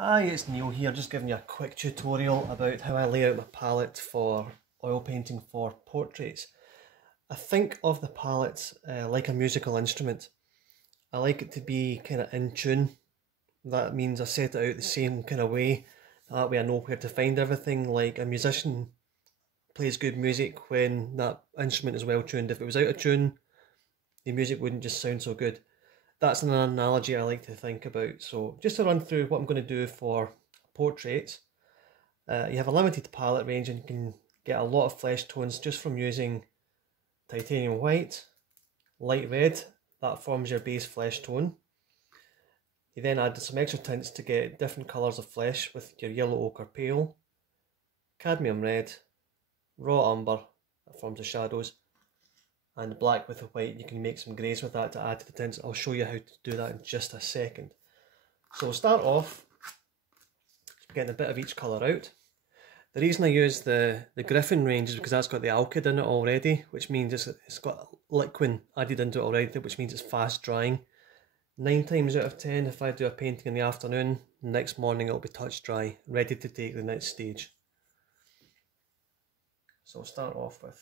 Hi, it's Neil here, just giving you a quick tutorial about how I lay out my palette for oil painting for portraits. I think of the palette like a musical instrument. I like it to be kind of in tune. That means I set it out the same kind of way. That way I know where to find everything. Like a musician plays good music when that instrument is well tuned. If it was out of tune, the music wouldn't just sound so good. That's an analogy I like to think about. So just to run through what I'm going to do for portraits. You have a limited palette range and you can get a lot of flesh tones just from using titanium white, light red, that forms your base flesh tone. You then add some extra tints to get different colours of flesh with your yellow ochre pale, cadmium red, raw umber, that forms the shadows, and black with the white. You can make some greys with that to add to the tints. I'll show you how to do that in just a second. So we'll start off getting a bit of each colour out. The reason I use the Griffin range is because that's got the alkyd in it already, which means it's got liquid added into it already, which means it's fast drying. 9 times out of 10, if I do a painting in the afternoon, the next morning it'll be touch dry, ready to take the next stage. So I'll start off with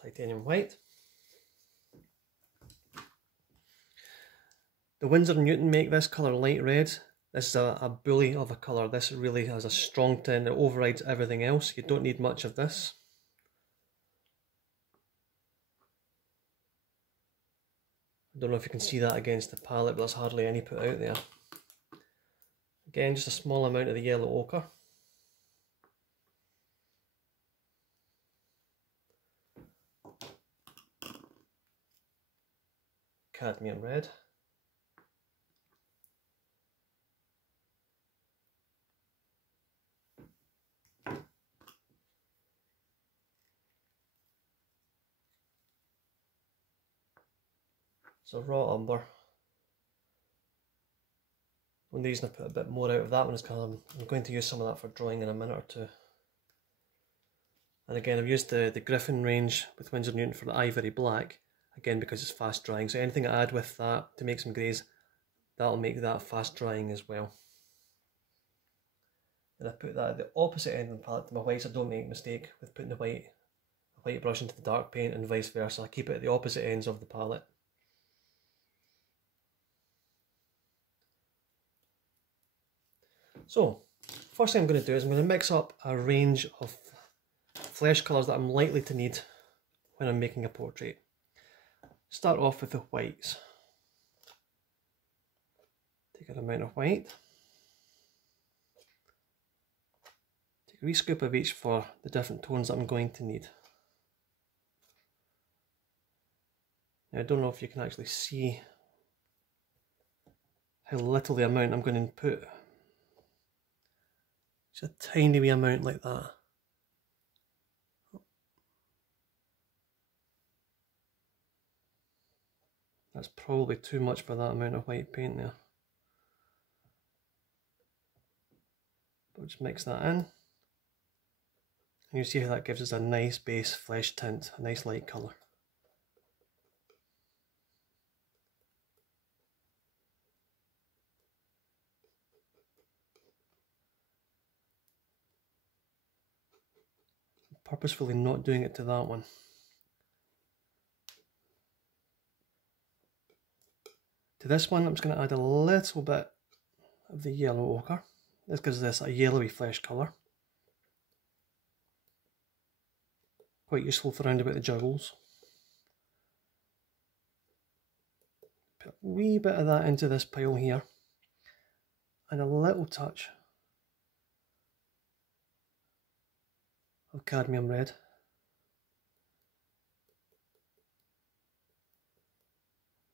titanium white. The Winsor & Newton make this colour light red. This is a bully of a colour. This really has a strong tint. It overrides everything else. You don't need much of this. I don't know if you can see that against the palette, but there's hardly any put out there. Again, just a small amount of the yellow ochre. Cadmium red. So raw umber. One reason I put a bit more out of that one is because I'm going to use some of that for drawing in a minute or two. And again, I've used the Griffin range with Winsor & Newton for the ivory black, again because it's fast drying. So anything I add with that to make some greys, that'll make that fast drying as well. And I put that at the opposite end of the palette to my white, so I don't make a mistake with putting the white brush into the dark paint and vice versa. I keep it at the opposite ends of the palette. So, first thing I'm going to do is I'm going to mix up a range of flesh colours that I'm likely to need when I'm making a portrait. Start off with the whites. Take an amount of white. Take a wee scoop of each for the different tones that I'm going to need. Now I don't know if you can actually see how little the amount I'm going to put. Just a tiny wee amount like that. That's probably too much for that amount of white paint there. But just mix that in. And you see how that gives us a nice base flesh tint, a nice light colour. Purposefully not doing it to that one. To this one I'm just going to add a little bit of the yellow ochre. This gives this a yellowy flesh colour. Quite useful for round about the juggles. Put a wee bit of that into this pile here. And a little touch of cadmium red.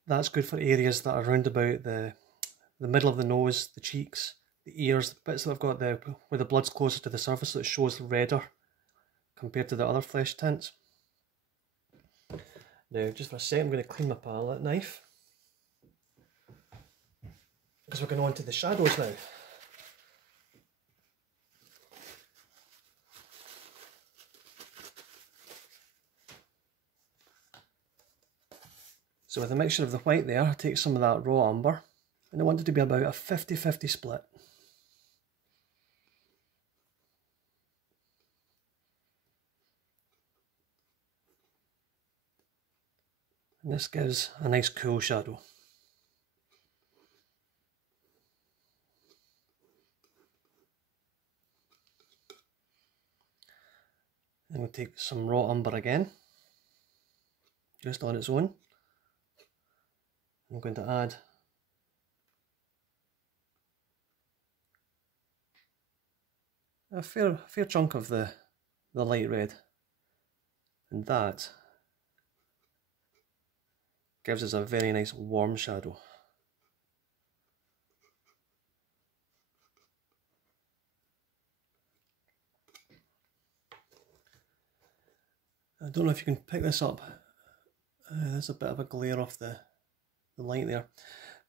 That's good for areas that are round about the middle of the nose, the cheeks, the ears, the bits that I've got there where the blood's closer to the surface, so it shows redder compared to the other flesh tints. Now, just for a second, I'm going to clean my palette knife because we're going on to the shadows now. So with a mixture of the white there, I take some of that raw umber And I want it to be about a 50-50 split. And this gives a nice cool shadow. Then we'll take some raw umber again, just on its own. I'm going to add a fair chunk of the light red, and that gives us a very nice warm shadow. I don't know if you can pick this up. There's a bit of a glare off the light there.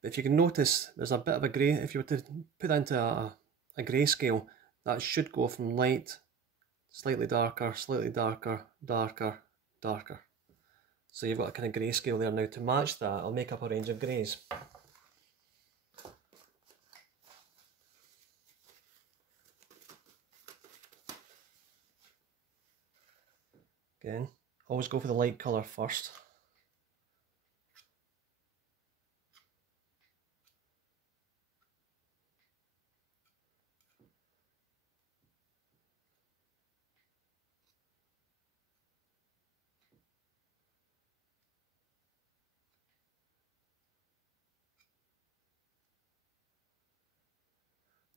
But if you can notice, there's a bit of a grey. If you were to put that into a grayscale, that should go from light, slightly darker, darker, darker. So you've got a kind of grayscale there. Now to match that, I'll make up a range of greys. Again, always go for the light colour first.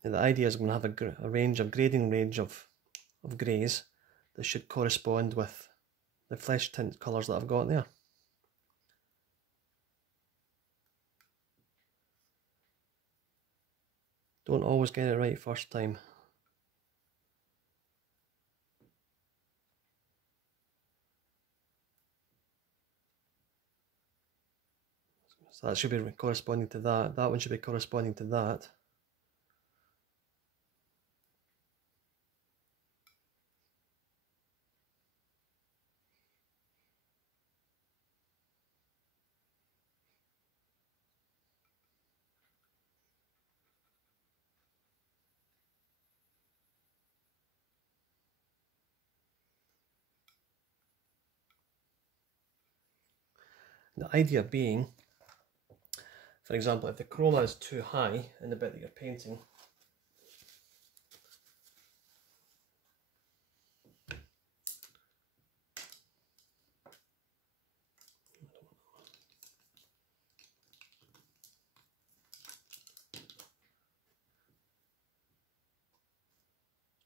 Now the idea is I'm going to have a grading range of greys that should correspond with the flesh tint colours that I've got there. Don't always get it right first time. So that should be corresponding to that. That one should be corresponding to that. The idea being, for example, if the chroma is too high in the bit that you're painting,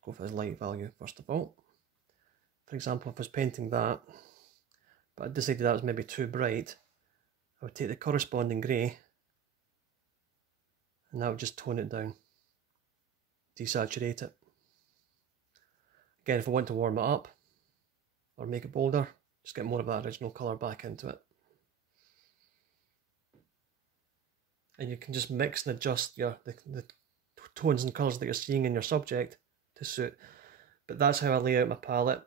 go for the light value first of all. For example, if I was painting that, but I decided that was maybe too bright, I would take the corresponding grey and that would just tone it down, desaturate it. Again, if I want to warm it up or make it bolder, just get more of that original colour back into it. And you can just mix and adjust the tones and colours that you're seeing in your subject to suit. But that's how I lay out my palette.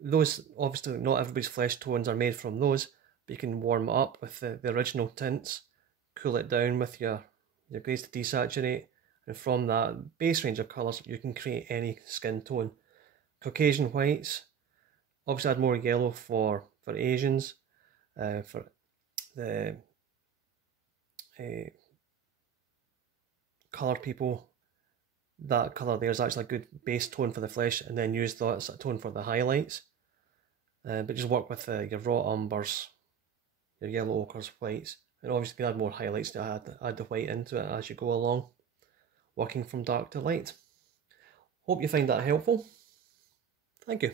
Those, obviously not everybody's flesh tones are made from those, but you can warm it up with the original tints, cool it down with your greys to desaturate, and from that base range of colours you can create any skin tone. Caucasian whites, obviously add more yellow for Asians, for the coloured people, that colour there is actually a good base tone for the flesh, and then use that as a tone for the highlights. But just work with your raw umbers, your yellow ochres, whites, and obviously you can add more highlights to add the white into it as you go along, working from dark to light. Hope you find that helpful. Thank you.